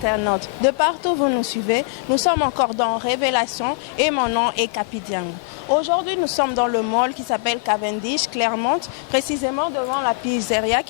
internautes. De partout vous nous suivez, nous sommes encore dans Révélation et mon nom est Capidiang. Aujourd'hui, nous sommes dans le mall qui s'appelle Cavendish, Clermont, précisément devant la pizzeria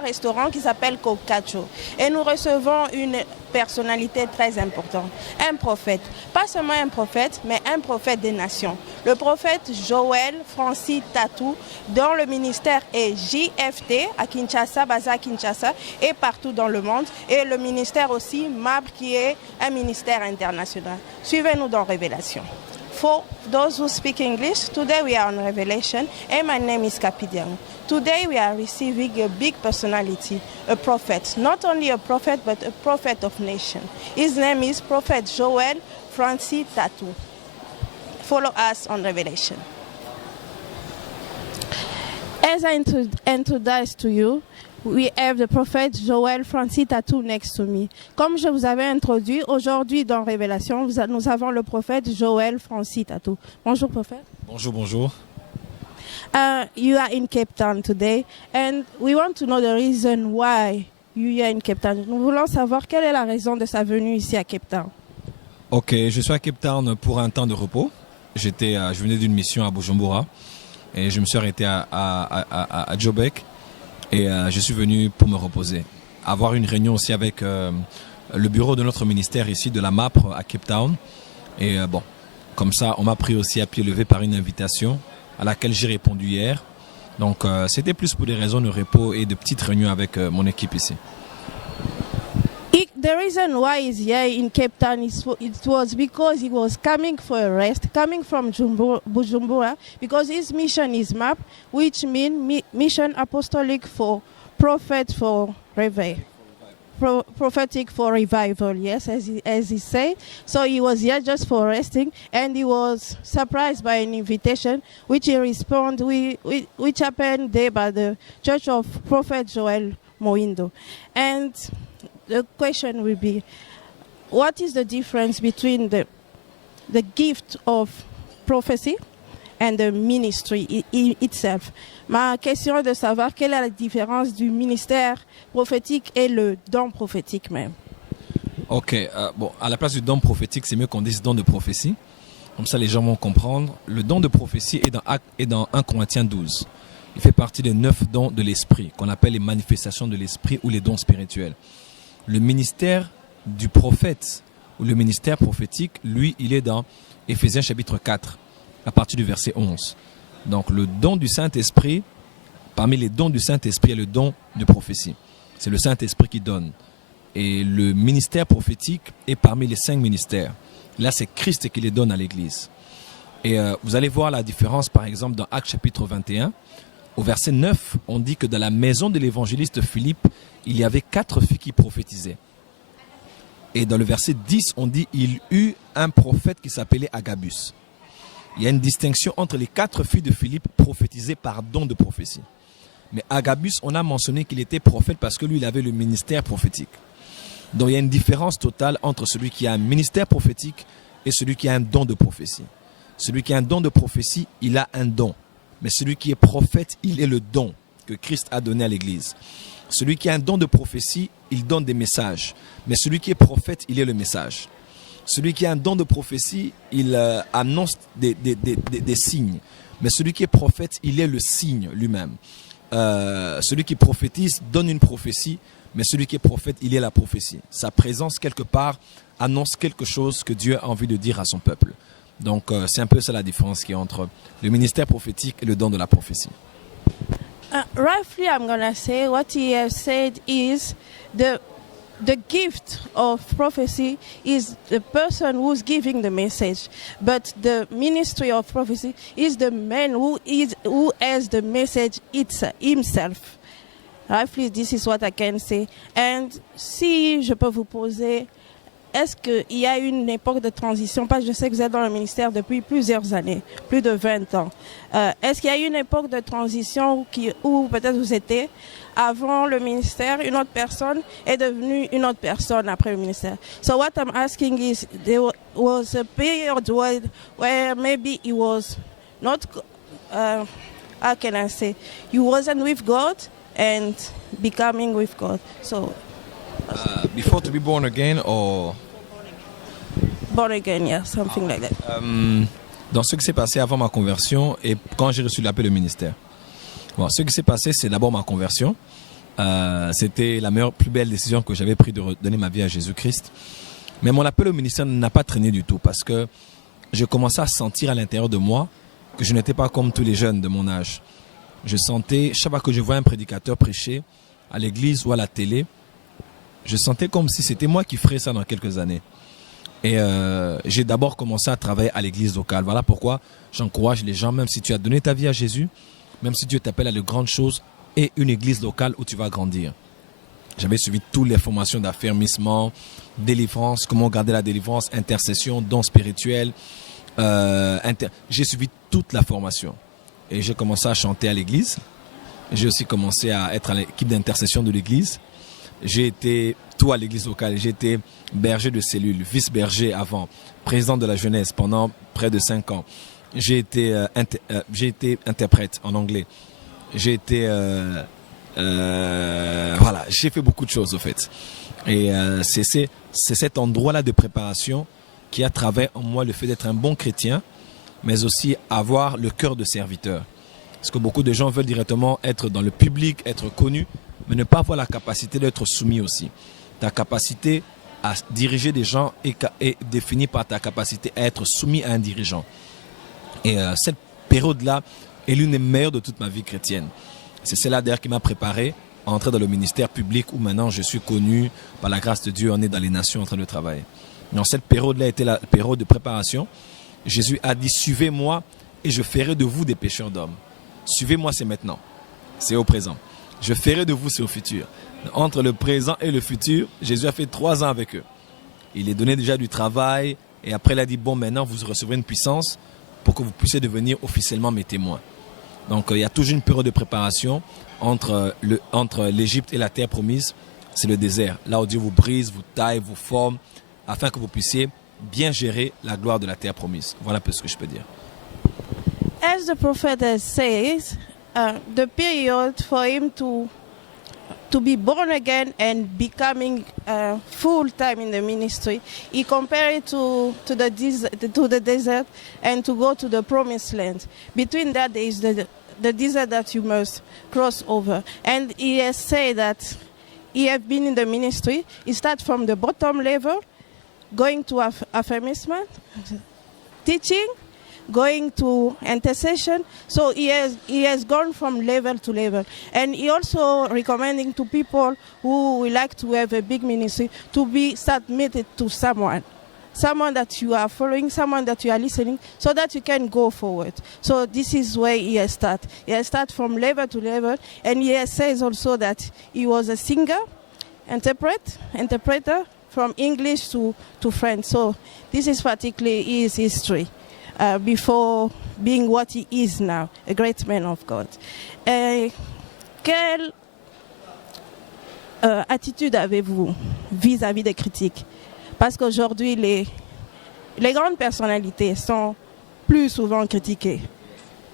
restaurant qui s'appelle Cocaccio. Et nous recevons une personnalité très importante, un prophète. Pas seulement un prophète, mais un prophète des nations. Le prophète Joël Francis Tatou, dont le ministère est JFT à Kinshasa, basé à Kinshasa et partout dans le monde. Et le ministère aussi, MAB, qui est un ministère international. Suivez-nous dans Révélation. For those who speak English, today we are on Revelation and my name is Capidiang. Today we are receiving a big personality, a prophet. Not only a prophet, but a prophet of nation. His name is Prophet Joël Francis Tatou. Follow us on Revelation. As I introduce to you, we have the prophet Joël Francis Tatou next to me. Comme je vous avais introduit, aujourd'hui dans Révélation, nous avons le prophète Joël Francis Tatou. Bonjour prophète. Bonjour, bonjour. You are in Cape Town today and we want to know the reason why you are in Cape Town. Nous voulons savoir quelle est la raison de sa venue ici à Cape Town. Ok, je suis à Cape Town pour un temps de repos. Je venais d'une mission à Bujumbura et je me suis arrêté à Joburg. Et je suis venu pour me reposer. Avoir une réunion aussi avec le bureau de notre ministère ici, de la MAPRE à Cape Town. Et bon, comme ça, on m'a pris aussi à pied levé par une invitation à laquelle j'ai répondu hier. Donc, c'était plus pour des raisons de repos et de petites réunions avec mon équipe ici. The reason why he's here in Cape Town it was because he was coming for a rest, coming from Bujumbura, because his mission is MAP, which means Mission Apostolic for Prophet for Revival. Prophetic for revival, yes, as he said. So he was here just for resting, and he was surprised by an invitation, which he responded, which happened there by the Church of Prophet Joel Moindo. And the question will be, what is the difference between the gift of prophecy and the ministry itself? Ma question est de savoir quelle est la différence du ministère prophétique et le don prophétique même. Ok, bon, à la place du don prophétique, c'est mieux qu'on dise don de prophétie. Comme ça, les gens vont comprendre. Le don de prophétie est dans 1 Corinthiens 12. Il fait partie des 9 dons de l'esprit, qu'on appelle les manifestations de l'esprit ou les dons spirituels. Le ministère du prophète ou le ministère prophétique, lui, il est dans Éphésiens chapitre 4, à partir du verset 11. Donc le don du Saint-Esprit, parmi les dons du Saint-Esprit, il y a le don de prophétie. C'est le Saint-Esprit qui donne. Et le ministère prophétique est parmi les 5 ministères. Là, c'est Christ qui les donne à l'Église. Et vous allez voir la différence, par exemple, dans Actes chapitre 21. Au verset 9, on dit que dans la maison de l'évangéliste Philippe, il y avait 4 filles qui prophétisaient. Et dans le verset 10, on dit il eut un prophète qui s'appelait Agabus. Il y a une distinction entre les 4 filles de Philippe prophétisées par don de prophétie. Mais Agabus, on a mentionné qu'il était prophète parce que lui, il avait le ministère prophétique. Donc il y a une différence totale entre celui qui a un ministère prophétique et celui qui a un don de prophétie. Celui qui a un don de prophétie, il a un don. Mais celui qui est prophète, il est le don que Christ a donné à l'Église. Celui qui a un don de prophétie, il donne des messages. Mais celui qui est prophète, il est le message. Celui qui a un don de prophétie, il annonce des signes. Mais celui qui est prophète, il est le signe lui-même. Celui qui prophétise donne une prophétie, mais celui qui est prophète, il est la prophétie. Sa présence, quelque part, annonce quelque chose que Dieu a envie de dire à son peuple. Donc, c'est un peu ça la différence qui est entre le ministère prophétique et le don de la prophétie. Roughly, I'm going to say what he has said is the gift of prophecy is the person who's giving the message, but the ministry of prophecy is the man who has the message himself. Roughly, this is what I can say. And si je peux vous poser, est-ce qu'il y a une époque de transition? Parce que je sais que vous êtes dans le ministère depuis plusieurs années, plus de 20 ans. Est-ce qu'il y a eu une époque de transition où peut-être vous étiez avant le ministère, une autre personne est devenue une autre personne après le ministère? So what I'm asking is, there was a period where maybe he was not, how can I say, you wasn't with God and becoming with God. So Before to be born again or Born again, yeah, something like that. dans ce qui s'est passé avant ma conversion et quand j'ai reçu l'appel au ministère. Bon, ce qui s'est passé, c'est d'abord ma conversion. C'était la meilleure, plus belle décision que j'avais prise de redonner ma vie à Jésus-Christ. Mais mon appel au ministère n'a pas traîné du tout parce que je commençais à sentir à l'intérieur de moi que je n'étais pas comme tous les jeunes de mon âge. Je sentais, chaque fois que je voyais un prédicateur prêcher à l'église ou à la télé, je sentais comme si c'était moi qui ferais ça dans quelques années. Et j'ai d'abord commencé à travailler à l'église locale. Voilà pourquoi j'encourage les gens, même si tu as donné ta vie à Jésus, même si Dieu t'appelle à de grandes choses, et une église locale où tu vas grandir. J'avais suivi toutes les formations d'affermissement, délivrance, comment garder la délivrance, intercession, dons spirituels. J'ai suivi toute la formation. Et j'ai commencé à chanter à l'église. J'ai aussi commencé à être à l'équipe d'intercession de l'église. J'ai été tout à l'église locale. J'ai été berger de cellule, vice-berger avant, président de la jeunesse pendant près de 5 ans. J'ai été interprète en anglais. J'ai été... voilà, j'ai fait beaucoup de choses au fait. Et c'est cet endroit-là de préparation qui a travaillé en moi le fait d'être un bon chrétien, mais aussi avoir le cœur de serviteur. Parce que beaucoup de gens veulent directement être dans le public, être connus, mais ne pas avoir la capacité d'être soumis aussi. Ta capacité à diriger des gens est définie par ta capacité à être soumis à un dirigeant. Et cette période-là est l'une des meilleures de toute ma vie chrétienne. C'est cela d'ailleurs qui m'a préparé à entrer dans le ministère public où maintenant je suis connu par la grâce de Dieu, on est dans les nations en train de travailler. Donc cette période-là était la période de préparation. Jésus a dit, suivez-moi et je ferai de vous des pêcheurs d'hommes. Suivez-moi, c'est maintenant, c'est au présent. Je ferai de vous, c'est au futur. Entre le présent et le futur, Jésus a fait 3 ans avec eux. Il les donnait déjà du travail et après il a dit, bon maintenant vous recevrez une puissance pour que vous puissiez devenir officiellement mes témoins. Donc il y a toujours une période de préparation entre l'Égypte et la terre promise. C'est le désert, là où Dieu vous brise, vous taille, vous forme, afin que vous puissiez bien gérer la gloire de la terre promise. Voilà un peu ce que je peux dire. As the prophet says, the period for him to be born again and becoming full time in the ministry, he compared it to the desert and to go to the promised land. Between that, there is the desert that you must cross over. And he has said that he has been in the ministry. He starts from the bottom level, going to affirmation, teaching, going to intercession. So he has gone from level to level. And he also recommending to people who would like to have a big ministry to be submitted to someone that you are following, someone that you are listening, so that you can go forward. So this is where he has started. He has started from level to level, and he says also that he was a singer, interpreter from English to French. So this is particularly his history. Before being what he is now, a great man of God. Quelle attitude avez-vous vis-à-vis des critiques? Parce qu'aujourd'hui, les grandes personnalités sont plus souvent critiquées.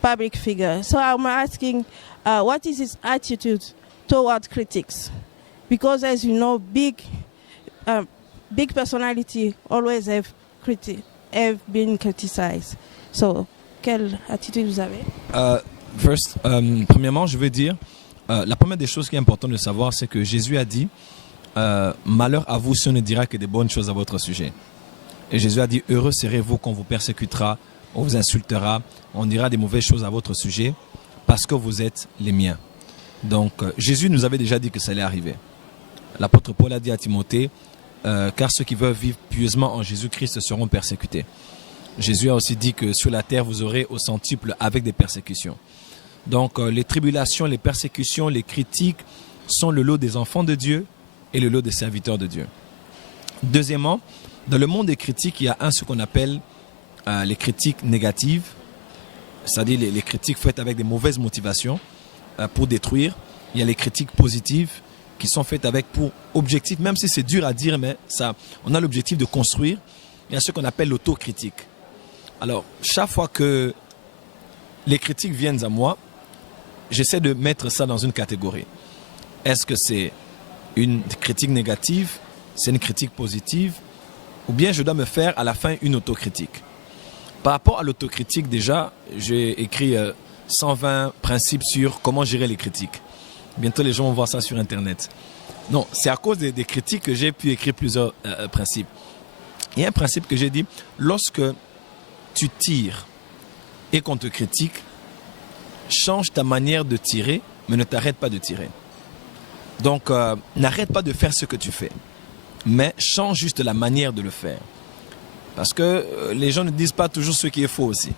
Public figures. So I'm asking, what is his attitude toward critics? Because as you know, big personality always have been criticized. So, quelle attitude vous avez? Premièrement, je veux dire, la première des choses qui est importante de savoir, c'est que Jésus a dit, malheur à vous si on ne dira que des bonnes choses à votre sujet. Et Jésus a dit, heureux serez-vous quand on vous persécutera, on vous insultera, on dira des mauvaises choses à votre sujet, parce que vous êtes les miens. Donc, Jésus nous avait déjà dit que ça allait arriver. L'apôtre Paul a dit à Timothée, car ceux qui veulent vivre pieusement en Jésus-Christ seront persécutés. Jésus a aussi dit que sur la terre, vous aurez au centuple avec des persécutions. Donc, les tribulations, les persécutions, les critiques sont le lot des enfants de Dieu et le lot des serviteurs de Dieu. Deuxièmement, dans le monde des critiques, il y a ce qu'on appelle les critiques négatives, c'est-à-dire les critiques faites avec des mauvaises motivations pour détruire. Il y a les critiques positives qui sont faites avec pour objectif, même si c'est dur à dire, mais on a l'objectif de construire. Il y a ce qu'on appelle l'autocritique. Alors, chaque fois que les critiques viennent à moi, j'essaie de mettre ça dans une catégorie. Est-ce que c'est une critique négative, c'est une critique positive, ou bien je dois me faire à la fin une autocritique. Par rapport à l'autocritique, déjà, j'ai écrit 120 principes sur comment gérer les critiques. Bientôt, les gens vont voir ça sur Internet. Non, c'est à cause des critiques que j'ai pu écrire plusieurs principes. Il y a un principe que j'ai dit, lorsque tu tires et qu'on te critique, change ta manière de tirer, mais ne t'arrête pas de tirer. Donc, n'arrête pas de faire ce que tu fais, mais change juste la manière de le faire. Parce que les gens ne disent pas toujours ce qui est faux aussi.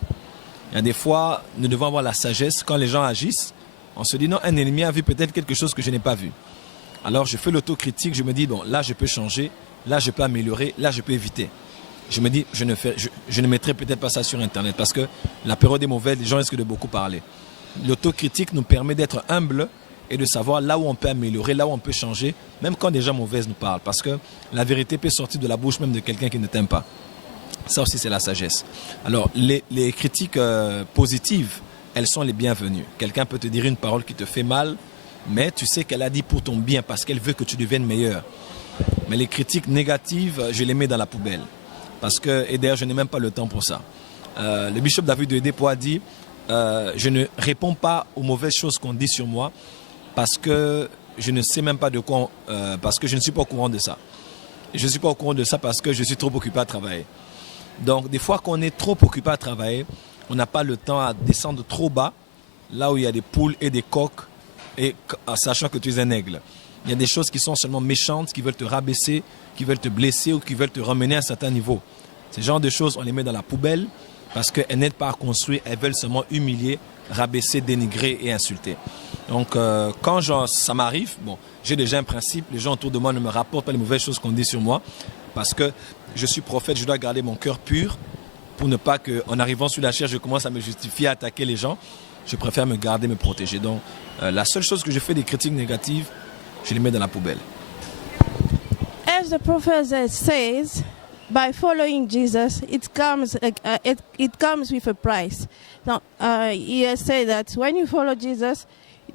Il y a des fois, nous devons avoir la sagesse. Quand les gens agissent, on se dit non, un ennemi a vu peut-être quelque chose que je n'ai pas vu. Alors, je fais l'autocritique, je me dis, bon, là, je peux changer, là, je peux améliorer, là, je peux éviter. Je me dis, je ne mettrai peut-être pas ça sur Internet parce que la période est mauvaise, les gens risquent de beaucoup parler. L'autocritique nous permet d'être humble et de savoir là où on peut améliorer, là où on peut changer, même quand des gens mauvaises nous parlent. Parce que la vérité peut sortir de la bouche même de quelqu'un qui ne t'aime pas. Ça aussi, c'est la sagesse. Alors, les critiques positives, elles sont les bienvenues. Quelqu'un peut te dire une parole qui te fait mal, mais tu sais qu'elle a dit pour ton bien parce qu'elle veut que tu deviennes meilleur. Mais les critiques négatives, je les mets dans la poubelle. Parce que, et d'ailleurs, je n'ai même pas le temps pour ça. Le bishop David de Edepo a dit, je ne réponds pas aux mauvaises choses qu'on dit sur moi parce que je ne sais même pas de quoi, parce que je ne suis pas au courant de ça. Je ne suis pas au courant de ça parce que je suis trop occupé à travailler. Donc, des fois qu'on est trop occupé à travailler, on n'a pas le temps à descendre trop bas, là où il y a des poules et des coqs, et sachant que tu es un aigle. Il y a des choses qui sont seulement méchantes, qui veulent te rabaisser, qui veulent te blesser ou qui veulent te ramener à un certain niveau. Ces genres de choses, on les met dans la poubelle parce qu'elles n'aident pas à construire, elles veulent seulement humilier, rabaisser, dénigrer et insulter. Donc, quand ça m'arrive, bon, j'ai déjà un principe, les gens autour de moi ne me rapportent pas les mauvaises choses qu'on dit sur moi parce que je suis prophète, je dois garder mon cœur pur pour ne pas qu'en arrivant sur la chair, je commence à me justifier, à attaquer les gens. Je préfère me garder, me protéger. Donc, la seule chose que je fais des critiques négatives, je les mets dans la poubelle. As the prophet says, by following Jesus, it comes with a price. Now, he has said that when you follow Jesus,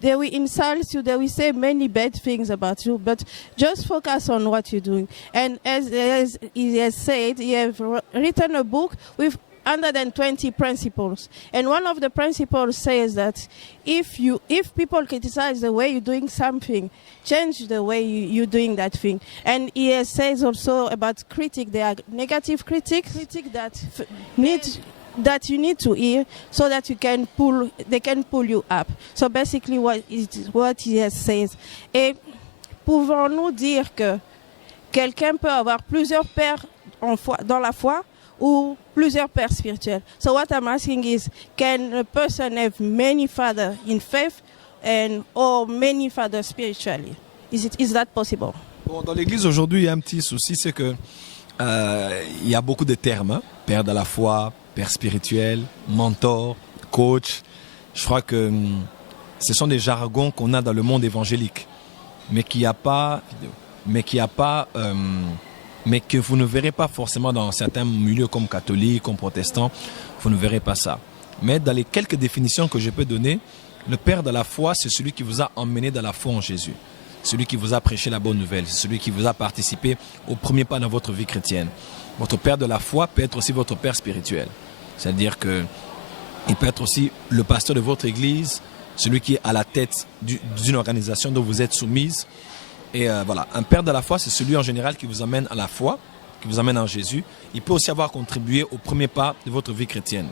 they will insult you, they will say many bad things about you, but just focus on what you're doing. And as he has said, he has written a book with 120 principles. And one of the principles says that if people criticize the way you're doing something, change the way you're doing that thing. And he says also about critic, there are negative critics that you need to hear so that they can pull you up. So basically what he says. Et pouvons-nous dire que quelqu'un peut avoir plusieurs pères dans la foi ou plusieurs pères spirituels? So what I'm asking is, can a person have many fathers in faith or many fathers spiritually? Is that possible? Bon, dans l'église aujourd'hui, il y a un petit souci, c'est que il y a beaucoup de termes, hein? Père de la foi, père spirituel, mentor, coach. Je crois que ce sont des jargons qu'on a dans le monde évangélique, mais que vous ne verrez pas forcément dans certains milieux comme catholiques, comme protestants, vous ne verrez pas ça. Mais dans les quelques définitions que je peux donner, le père de la foi, c'est celui qui vous a emmené dans la foi en Jésus. Celui qui vous a prêché la bonne nouvelle, c'est celui qui vous a participé au premier pas dans votre vie chrétienne. Votre père de la foi peut être aussi votre père spirituel. C'est-à-dire qu'il peut être aussi le pasteur de votre église, celui qui est à la tête d'une organisation dont vous êtes soumise. Et voilà, un père de la foi, c'est celui en général qui vous amène à la foi, qui vous amène en Jésus. Il peut aussi avoir contribué au premier pas de votre vie chrétienne.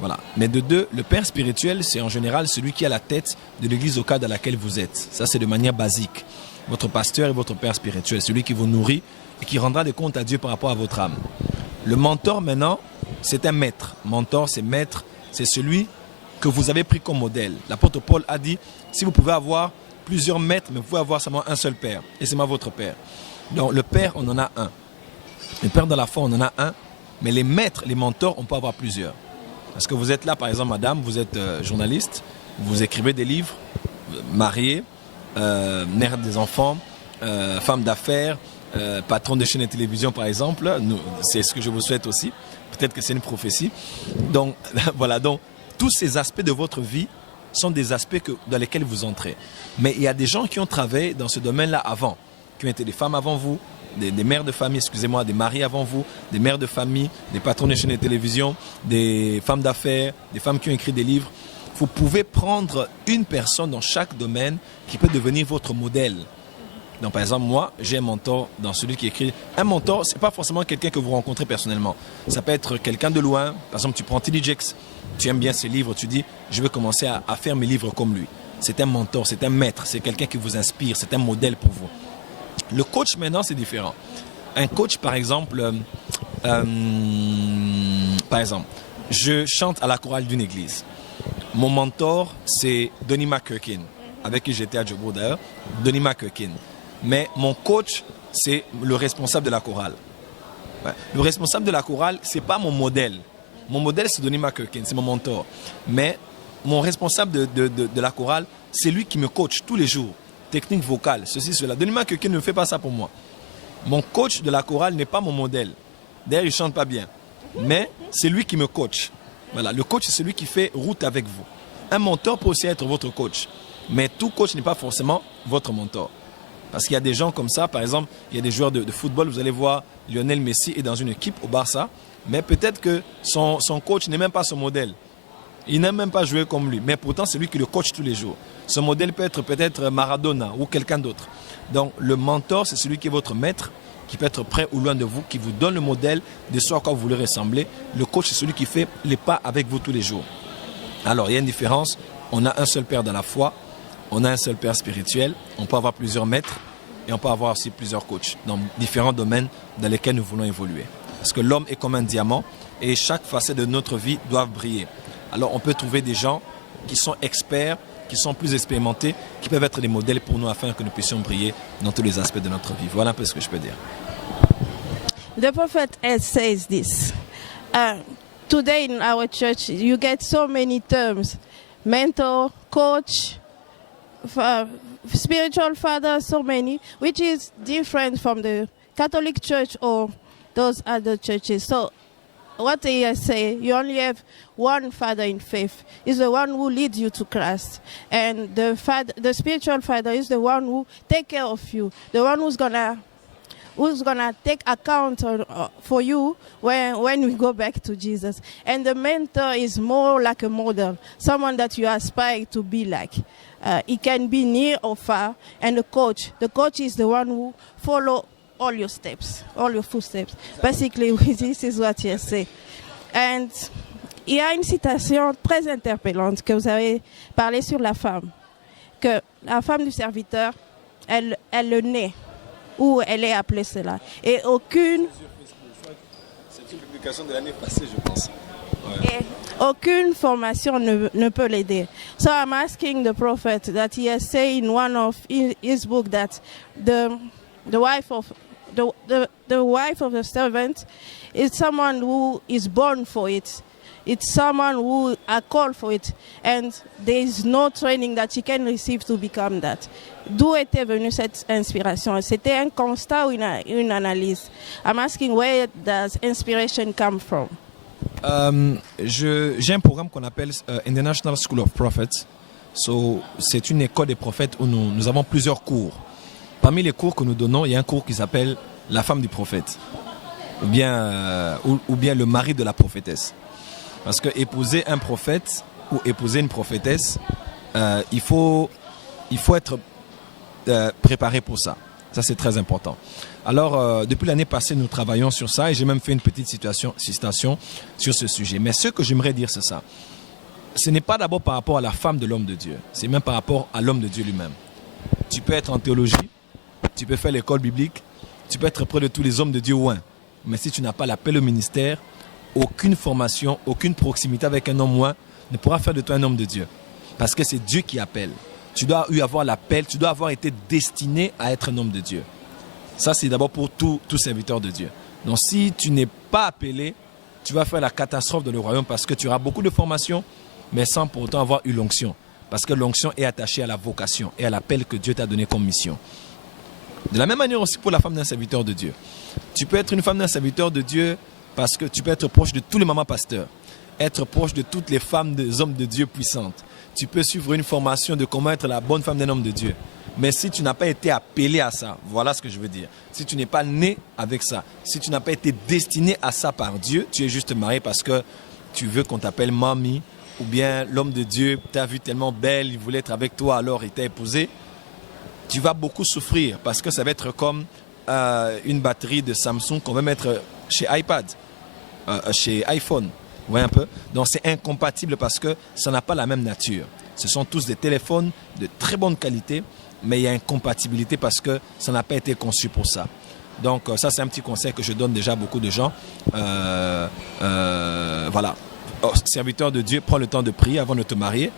Voilà. Mais de deux, le père spirituel, c'est en général celui qui est à la tête de l'église au cas dans laquelle vous êtes. Ça, c'est de manière basique. Votre pasteur est votre père spirituel, celui qui vous nourrit et qui rendra des comptes à Dieu par rapport à votre âme. Le mentor, maintenant, c'est un maître. Mentor, c'est maître, c'est celui que vous avez pris comme modèle. L'apôtre Paul a dit, si vous pouvez avoir plusieurs maîtres, mais vous pouvez avoir seulement un seul père. Et c'est moi votre père. Donc le père, on en a un. Le père de la foi, on en a un. Mais les maîtres, les mentors, on peut avoir plusieurs. Parce que vous êtes là, par exemple, madame, vous êtes journaliste, vous écrivez des livres, mariée, mère des enfants, femme d'affaires, patron de chaîne de télévision, par exemple. C'est ce que je vous souhaite aussi. Peut-être que c'est une prophétie. Donc, voilà. Donc, tous ces aspects de votre vie sont des aspects dans lesquels vous entrez. Mais il y a des gens qui ont travaillé dans ce domaine-là avant. qui ont été des femmes avant vous, des mères de famille, excusez-moi, des maris avant vous, des mères de famille, des patrons de chaînes de télévision, des femmes d'affaires, des femmes qui ont écrit des livres. Vous pouvez prendre une personne dans chaque domaine qui peut devenir votre modèle. Donc, par exemple, moi, j'ai un mentor dans celui qui écrit. Un mentor, ce n'est pas forcément quelqu'un que vous rencontrez personnellement. Ça peut être quelqu'un de loin. Par exemple, tu prends T.D. Jakes, tu aimes bien ses livres, tu dis, je vais commencer à faire mes livres comme lui. C'est un mentor, c'est un maître, c'est quelqu'un qui vous inspire, c'est un modèle pour vous. Le coach, maintenant, c'est différent. Un coach, par exemple, je chante à la chorale d'une église. Mon mentor, c'est Donnie McKirkin, avec qui j'étais à Djobo d'ailleurs, Donnie McKirkin. Mais mon coach, c'est le responsable de la chorale. Ouais. Le responsable de la chorale, ce n'est pas mon modèle. Mon modèle, c'est Donnie McKirkin, c'est mon mentor. Mais mon responsable de la chorale, c'est lui qui me coach tous les jours. Technique vocale, ceci, cela. Donnie McKirkin ne fait pas ça pour moi. Mon coach de la chorale n'est pas mon modèle. D'ailleurs, il ne chante pas bien. Mais c'est lui qui me coach. Voilà, le coach, c'est celui qui fait route avec vous. Un mentor peut aussi être votre coach. Mais tout coach n'est pas forcément votre mentor. Parce qu'il y a des gens comme ça, par exemple, il y a des joueurs de football, vous allez voir Lionel Messi est dans une équipe au Barça, mais peut-être que son coach n'est même pas son modèle. Il n'aime même pas jouer comme lui, mais pourtant c'est lui qui le coach tous les jours. Son modèle peut être peut-être Maradona ou quelqu'un d'autre. Donc le mentor, c'est celui qui est votre maître, qui peut être près ou loin de vous, qui vous donne le modèle de ce à quoi vous voulez ressembler. Le coach, c'est celui qui fait les pas avec vous tous les jours. Alors, il y a une différence. On a un seul père dans la foi, on a un seul père spirituel, on peut avoir plusieurs maîtres et on peut avoir aussi plusieurs coachs dans différents domaines dans lesquels nous voulons évoluer. Parce que l'homme est comme un diamant et chaque facette de notre vie doit briller. Alors, on peut trouver des gens qui sont experts, qui sont plus expérimentés, qui peuvent être des modèles pour nous afin que nous puissions briller dans tous les aspects de notre vie. Voilà un peu ce que je peux dire. The prophet says this. Today in our church, you get so many terms. Mentor, coach, spiritual father, so many, which is different from the Catholic Church or those other churches. So what they say, you only have one father in faith. Is the one who leads you to Christ. And the spiritual father is the one who take care of you. The one who's gonna take account for you when we go back to Jesus. And the mentor is more like a model, someone that you aspire to be like. He can be near or far. And the coach is the one who follow all your steps, all your footsteps. Basically, this is what you say. And il y a une citation très interpellante que vous avez parlé sur la femme, que la femme du serviteur, elle le naît, où elle est appelée cela. Et aucune... C'est une publication de l'année passée, je pense. Ouais. Et aucune formation ne peut l'aider. So I'm asking the prophet that he has said in one of his book that the wife of the servant is someone who is born for it. It's someone who are called for it, and there is no training that she can receive to become that. D'où était venue cette inspiration? C'était un constat ou une analyse? I'm asking, where does inspiration come from? J'ai un programme qu'on appelle International School of Prophets. C'est une école des prophètes où nous avons plusieurs cours. Parmi les cours que nous donnons, il y a un cours qui s'appelle la femme du prophète, ou bien le mari de la prophétesse. Parce que épouser un prophète ou épouser une prophétesse, il faut être préparé pour ça. Ça, c'est très important. Alors, depuis l'année passée, nous travaillons sur ça et j'ai même fait une petite citation sur ce sujet. Mais ce que j'aimerais dire, c'est ça. Ce n'est pas d'abord par rapport à la femme de l'homme de Dieu. C'est même par rapport à l'homme de Dieu lui-même. Tu peux être en théologie, tu peux faire l'école biblique, tu peux être près de tous les hommes de Dieu ouin. Mais si tu n'as pas l'appel au ministère, aucune formation, aucune proximité avec un homme ouin ne pourra faire de toi un homme de Dieu. Parce que c'est Dieu qui appelle. Tu dois avoir l'appel, tu dois avoir été destiné à être un homme de Dieu. Ça, c'est d'abord pour tout serviteur de Dieu. Donc, si tu n'es pas appelé, tu vas faire la catastrophe dans le royaume parce que tu auras beaucoup de formations, mais sans pourtant avoir eu l'onction. Parce que l'onction est attachée à la vocation et à l'appel que Dieu t'a donné comme mission. De la même manière aussi pour la femme d'un serviteur de Dieu. Tu peux être une femme d'un serviteur de Dieu parce que tu peux être proche de tous les mamans pasteurs, être proche de toutes les femmes des hommes de Dieu puissantes. Tu peux suivre une formation de comment être la bonne femme d'un homme de Dieu. Mais si tu n'as pas été appelé à ça, voilà ce que je veux dire. Si tu n'es pas né avec ça, si tu n'as pas été destiné à ça par Dieu, tu es juste marié parce que tu veux qu'on t'appelle mamie, ou bien l'homme de Dieu t'a vu tellement belle, il voulait être avec toi, alors il t'a épousé. Tu vas beaucoup souffrir parce que ça va être comme une batterie de Samsung qu'on va mettre chez iPad, chez iPhone. Vous voyez un peu? Donc c'est incompatible parce que ça n'a pas la même nature. Ce sont tous des téléphones de très bonne qualité, mais il y a incompatibilité parce que ça n'a pas été conçu pour ça. Donc ça c'est un petit conseil que je donne déjà à beaucoup de gens. Voilà. Serviteur de Dieu, prends le temps de prier avant de te marier,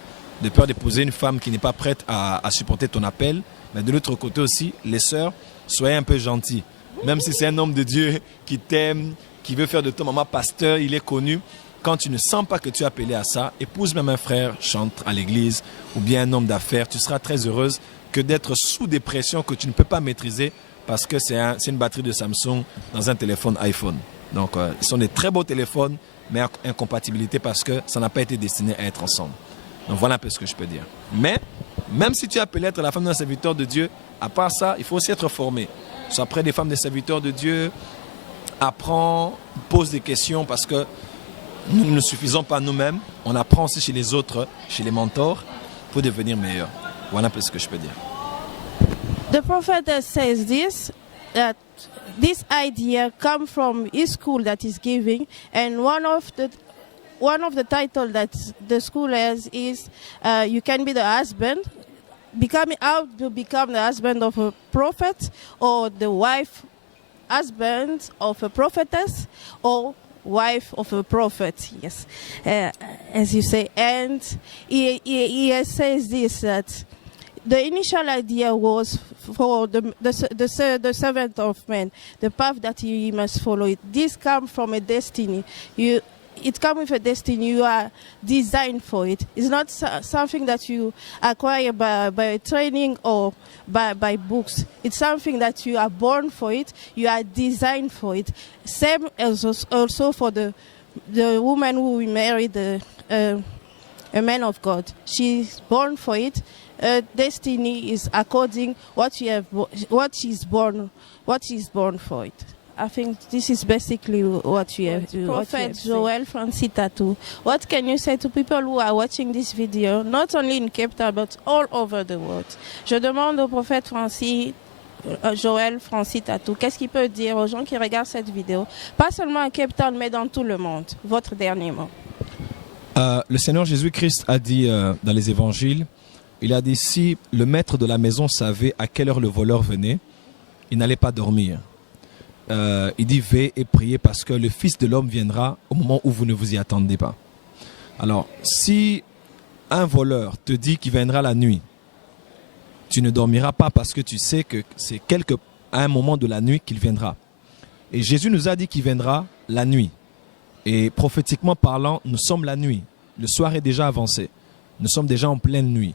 de peur d'épouser une femme qui n'est pas prête à supporter ton appel. Mais de l'autre côté aussi, les sœurs, soyez un peu gentils. Même si c'est un homme de Dieu qui t'aime, qui veut faire de toi maman pasteur, il est connu. Quand tu ne sens pas que tu es appelé à ça, épouse même un frère, chante à l'église, ou bien un homme d'affaires, tu seras très heureuse que d'être sous des pressions que tu ne peux pas maîtriser parce que c'est une batterie de Samsung dans un téléphone iPhone. Donc, ce sont des très beaux téléphones, mais incompatibilité parce que ça n'a pas été destiné à être ensemble. Donc, voilà un peu ce que je peux dire. Mais, même si tu es appelé à être la femme d'un serviteur de Dieu, à part ça, il faut aussi être formé. Soit près des femmes des serviteurs de Dieu, apprends, pose des questions parce que nous ne suffisons pas nous-mêmes. On apprend aussi chez les autres, chez les mentors, pour devenir meilleur. Voilà un peu ce que je peux dire. The prophet says this, that this idea comes from his school that he's giving, and one of the titles that the school has is you can be the husband, how to become the husband of a prophet, or the husband of a prophetess, or wife of a prophet, yes, as you say. And he says this, that the initial idea was for the servant of man, the path that he must follow. This comes from a destiny. It comes with a destiny. You are designed for it. It's not something that you acquire by training or by books. It's something that you are born for it. You are designed for it. Same as also for the woman who married a man of God. She's born for it. Destiny is according what she's born for it. I think this is basically what you have. Prophet Joel Francis Tattoo. What can you say to people who are watching this video, not only in Cape Town, but all over the world? Je demande au prophète Joel Francis Tattoo, qu'est-ce qu'il peut dire aux gens qui regardent cette vidéo, pas seulement à Cape Town, mais dans tout le monde? Votre dernier mot. Le Seigneur Jésus-Christ a dit dans les évangiles, il a dit, si le maître de la maison savait à quelle heure le voleur venait, il n'allait pas dormir. Il dit, veillez et priez parce que le Fils de l'homme viendra au moment où vous ne vous y attendez pas. Alors, si un voleur te dit qu'il viendra la nuit, tu ne dormiras pas parce que tu sais que c'est à un moment de la nuit qu'il viendra. Et Jésus nous a dit qu'il viendra la nuit. Et prophétiquement parlant, nous sommes la nuit. Le soir est déjà avancé. Nous sommes déjà en pleine nuit.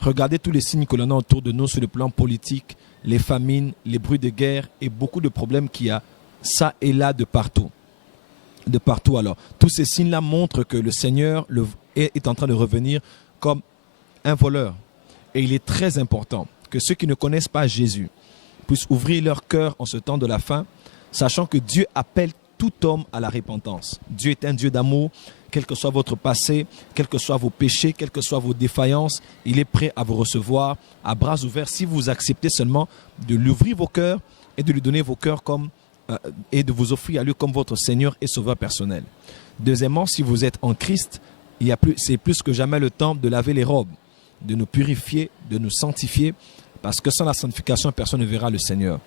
Regardez tous les signes que l'on a autour de nous sur le plan politique, les famines, les bruits de guerre et beaucoup de problèmes qu'il y a ça et là de partout. De partout alors. Tous ces signes-là montrent que le Seigneur est en train de revenir comme un voleur. Et il est très important que ceux qui ne connaissent pas Jésus puissent ouvrir leur cœur en ce temps de la fin, sachant que Dieu appelle tout homme à la repentance. Dieu est un Dieu d'amour. Quel que soit votre passé, quels que soient vos péchés, quelles que soient vos défaillances, il est prêt à vous recevoir à bras ouverts si vous acceptez seulement de lui ouvrir vos cœurs et de lui donner vos cœurs et de vous offrir à lui comme votre Seigneur et Sauveur personnel. Deuxièmement, si vous êtes en Christ, c'est plus que jamais le temps de laver les robes, de nous purifier, de nous sanctifier, parce que sans la sanctification, personne ne verra le Seigneur.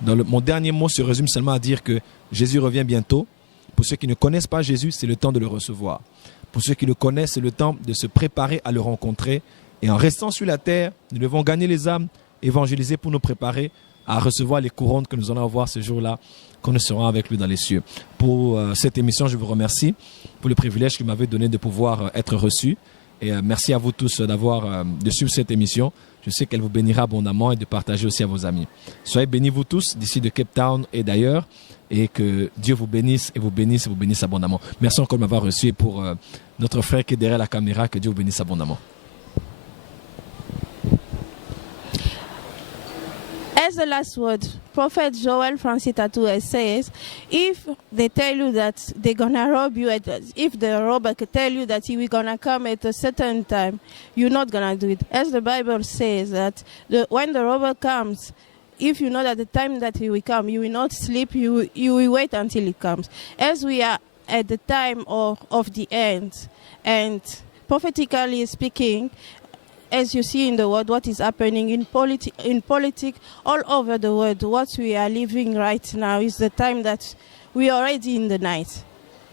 Mon dernier mot se résume seulement à dire que Jésus revient bientôt. Pour ceux qui ne connaissent pas Jésus, c'est le temps de le recevoir. Pour ceux qui le connaissent, c'est le temps de se préparer à le rencontrer. Et en restant sur la terre, nous devons gagner les âmes, évangéliser pour nous préparer à recevoir les couronnes que nous allons avoir ce jour-là, quand nous serons avec lui dans les cieux. Pour cette émission, je vous remercie pour le privilège qu'il m'avait donné de pouvoir être reçu. Et merci à vous tous de suivre cette émission. Je sais qu'elle vous bénira abondamment et de partager aussi à vos amis. Soyez bénis vous tous d'ici de Cape Town et d'ailleurs. Et que Dieu vous bénisse et vous bénisse et vous bénisse abondamment. Merci encore de m'avoir reçu et pour notre frère qui est derrière la caméra, que Dieu vous bénisse abondamment. as the last word, Prophet Joel Francis Tattoo says, if they tell you that they're going to rob you, if the robber could tell you that he will going to come at a certain time, you're not going to do it. As the Bible says that when the robber comes, if you know that the time that he will come, you will not sleep, you will wait until he comes. As we are at the time of the end, and prophetically speaking, as you see in the world, what is happening in politics all over the world, what we are living right now is the time that we are already in the night.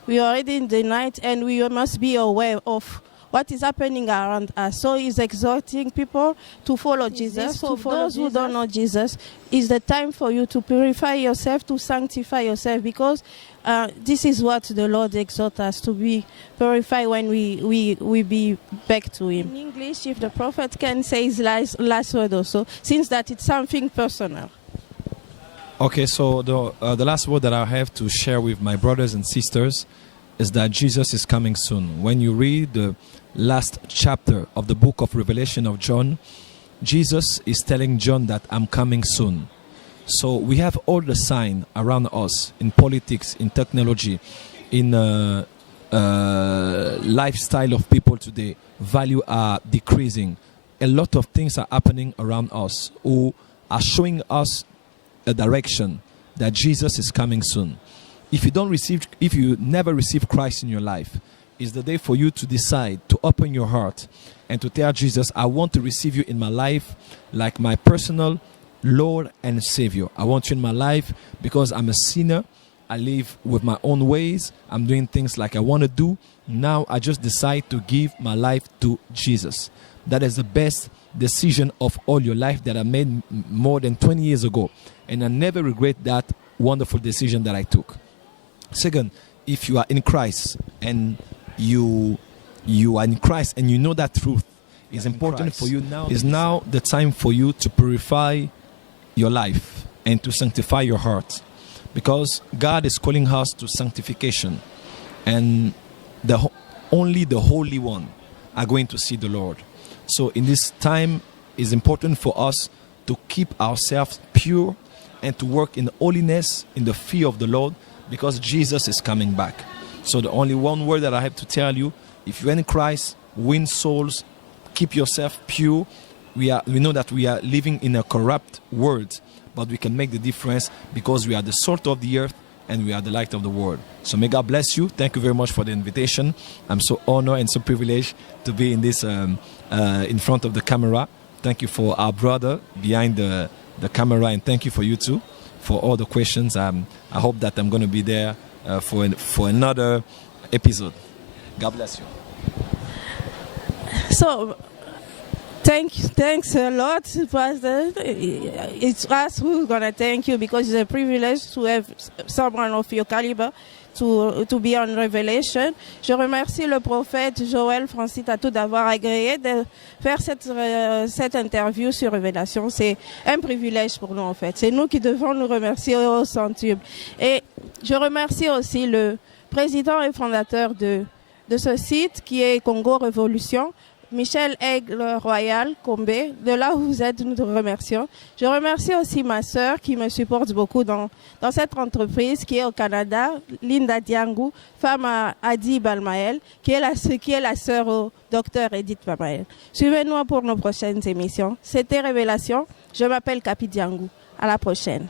We are already in the night, and we must be aware of what is happening around us. So he's exhorting people to follow Jesus. For those who don't know Jesus, it's the time for you to purify yourself, to sanctify yourself, because this is what the Lord exhorts us to be purified when we be back to Him. In English, if the prophet can say his last word also, since that it's something personal. Okay, so the last word that I have to share with my brothers and sisters is that Jesus is coming soon. When you read the last chapter of the book of Revelation of John, Jesus is telling John that I'm coming soon. So we have all the signs around us in politics, in technology, in lifestyle of people today. Value are decreasing. A lot of things are happening around us who are showing us a direction that Jesus is coming soon. If you never receive Christ in your life, it's the day for you to decide to open your heart and to tell Jesus, I want to receive you in my life like my personal Lord and Savior. I want you in my life because I'm a sinner. I live with my own ways. I'm doing things like I want to do. Now I just decide to give my life to Jesus. That is the best decision of all your life that I made more than 20 years ago. And I never regret that wonderful decision that I took. Second, if you are in Christ and you are in Christ and you know that truth is important for you now, is now the time for you to purify your life and to sanctify your heart, because God is calling us to sanctification, and only the Holy One are going to see the Lord. So in this time, it's important for us to keep ourselves pure and to work in holiness, in the fear of the Lord, because Jesus is coming back. So the only one word that I have to tell you, if you're in Christ, win souls, keep yourself pure. We know that we are living in a corrupt world, but we can make the difference because we are the salt of the earth and we are the light of the world. So may God bless you. Thank you very much for the invitation. I'm so honored and so privileged to be in this in front of the camera. Thank you for our brother behind the camera, and thank you for you too for all the questions. I hope that I'm going to be there for another episode. God bless you. So, thanks a lot, Pastor. It's us who's going to thank you, because it's a privilege to have someone of your caliber to be on Revelation. Je remercie le prophète Joel Francis Tattoo d'avoir agréé de faire cette interview sur Révélation. C'est un privilège pour nous, en fait. C'est nous qui devons nous remercier au centuple. Et je remercie aussi le président et fondateur de ce site qui est Congo Révolution, Michel Aigle Royal Combé. De là où vous êtes, nous te remercions. Je remercie aussi ma sœur qui me supporte beaucoup dans cette entreprise qui est au Canada, Linda Diangou, femme à Adi Balmael, qui est la sœur au docteur Edith Balmael. Suivez-nous pour nos prochaines émissions. C'était Révélation. Je m'appelle Capi Diangou. À la prochaine.